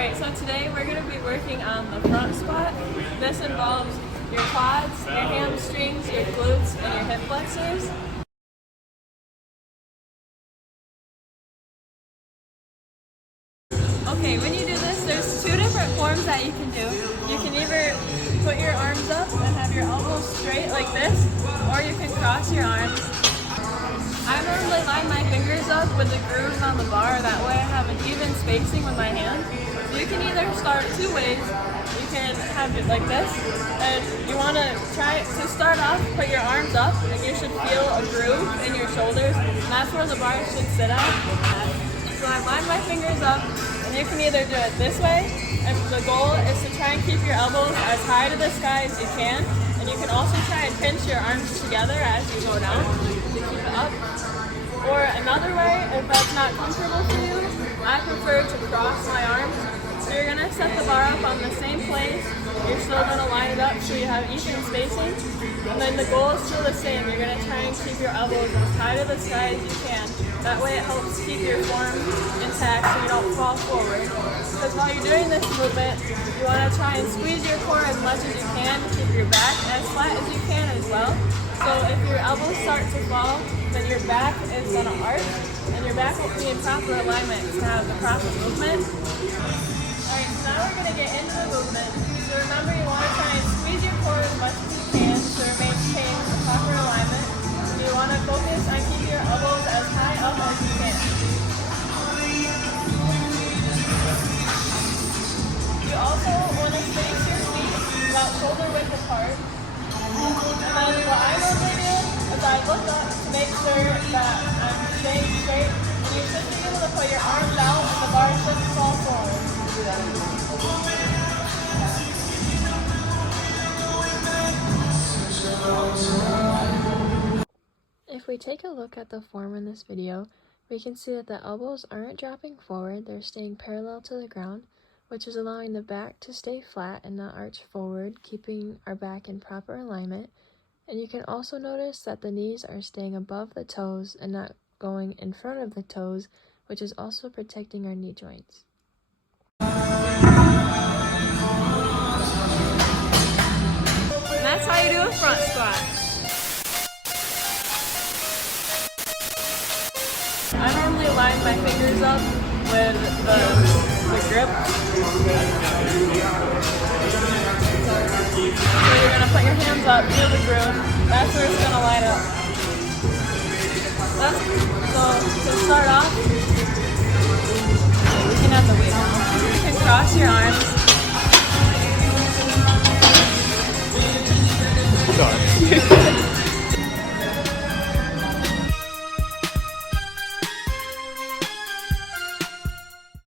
Alright, so today we're going to be working on the front squat. This involves your quads, your hamstrings, your glutes, and your hip flexors. Okay, when you do this, there's two different forms that you can do. You can either put your arms up and have your elbows straight like this, or you can cross your arms. I normally line my fingers up with the grooves on the bar, that way I have an even spacing with my hands. So you can either start two ways. You can have it like this, and you want to try to start off, put your arms up, and you should feel a groove in your shoulders, and that's where the bar should sit at. So I line my fingers up, and you can either do it this way, and the goal is to try and keep your elbows as high to the sky as you can, and you can also try and pinch your arms together as you go down to keep it up. Or another way, if that's not comfortable for you, I prefer to cross my arms. So you're going to set the bar up on the same place, you're still going to line it up so you have even spacing, and then the goal is still the same. You're going to try and keep your elbows as high to the sky as you can. That way it helps keep your form intact so you don't fall forward. Because while you're doing this movement, you want to try and squeeze your core as much as you can to keep your back as flat as you can as well. So if your elbows start to fall, then your back is going to arch, and your back will be in proper alignment to have the proper movement. Alright, so now we're going to get into the movement. So remember, you want to try and squeeze your core as much as you can to maintain the proper alignment. You want to focus on keeping your elbows as high up as you can. You also want to space your feet about shoulder width apart. And then what I normally do is I look up to make sure that I'm staying straight, and you should be able to put your arms out and the bar shouldn't fall forward. If we take a look at the form in this video, we can see that the elbows aren't dropping forward, they're staying parallel to the ground, which is allowing the back to stay flat and not arch forward, keeping our back in proper alignment. And you can also notice that the knees are staying above the toes and not going in front of the toes, which is also protecting our knee joints. And that's how you do a front squat. I normally line my fingers up with the grip. So you're going to put your hands up, feel the groove. That's where it's going to line up. So to start off, we can have the weight on. You can cross your arms. Sorry.